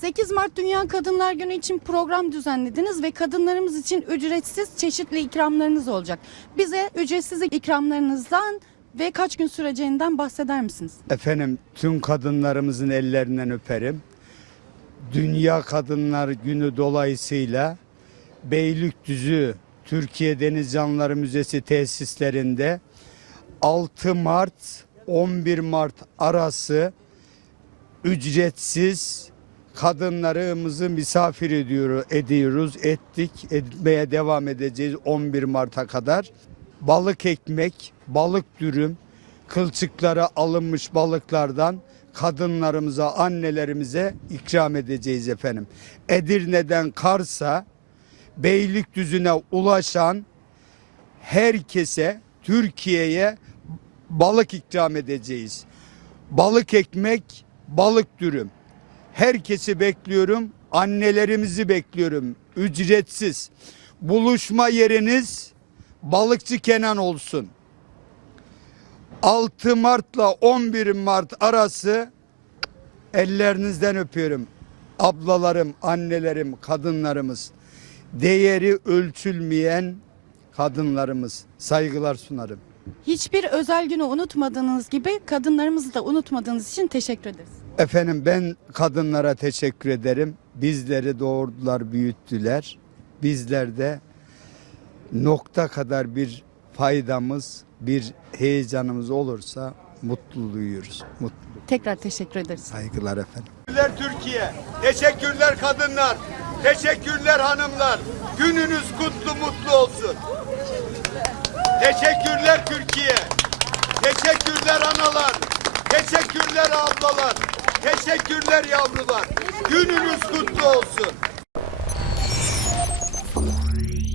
8 Mart Dünya Kadınlar Günü için program düzenlediniz ve kadınlarımız için ücretsiz çeşitli ikramlarınız olacak. Bize ücretsiz ikramlarınızdan ve kaç gün süreceğinden bahseder misiniz? Efendim tüm kadınlarımızın ellerinden öperim. Dünya Kadınlar Günü dolayısıyla Beylikdüzü Türkiye Deniz Canlıları Müzesi tesislerinde 6 Mart 11 Mart arası ücretsiz kadınlarımızı misafir ediyor, ediyoruz, ettik, etmeye devam edeceğiz 11 Mart'a kadar. Balık ekmek, balık dürüm, kılçıklara alınmış balıklardan kadınlarımıza, annelerimize ikram edeceğiz efendim. Edirne'den Kars'a, Beylikdüzü'ne ulaşan herkese, Türkiye'ye balık ikram edeceğiz. Balık ekmek, balık dürüm. Herkesi bekliyorum. Annelerimizi bekliyorum. Ücretsiz. Buluşma yeriniz Balıkçı Kenan olsun. 6 Mart'la 11 Mart arası ellerinizden öpüyorum. Ablalarım, annelerim, kadınlarımız. Değeri ölçülmeyen kadınlarımız. Saygılar sunarım. Hiçbir özel günü unutmadığınız gibi kadınlarımızı da unutmadığınız için teşekkür ederiz. Efendim ben kadınlara teşekkür ederim. Bizleri doğurdular, büyüttüler. Bizler de nokta kadar bir faydamız, bir heyecanımız olursa mutlu duyuyoruz. Mutlu. Tekrar teşekkür ederiz. Saygılar efendim. Teşekkürler Türkiye. Teşekkürler kadınlar. Teşekkürler hanımlar. Gününüz kutlu mutlu olsun. Teşekkürler Türkiye. Teşekkürler analar. Teşekkürler ablalar. Teşekkürler yavrular. Gününüz kutlu olsun.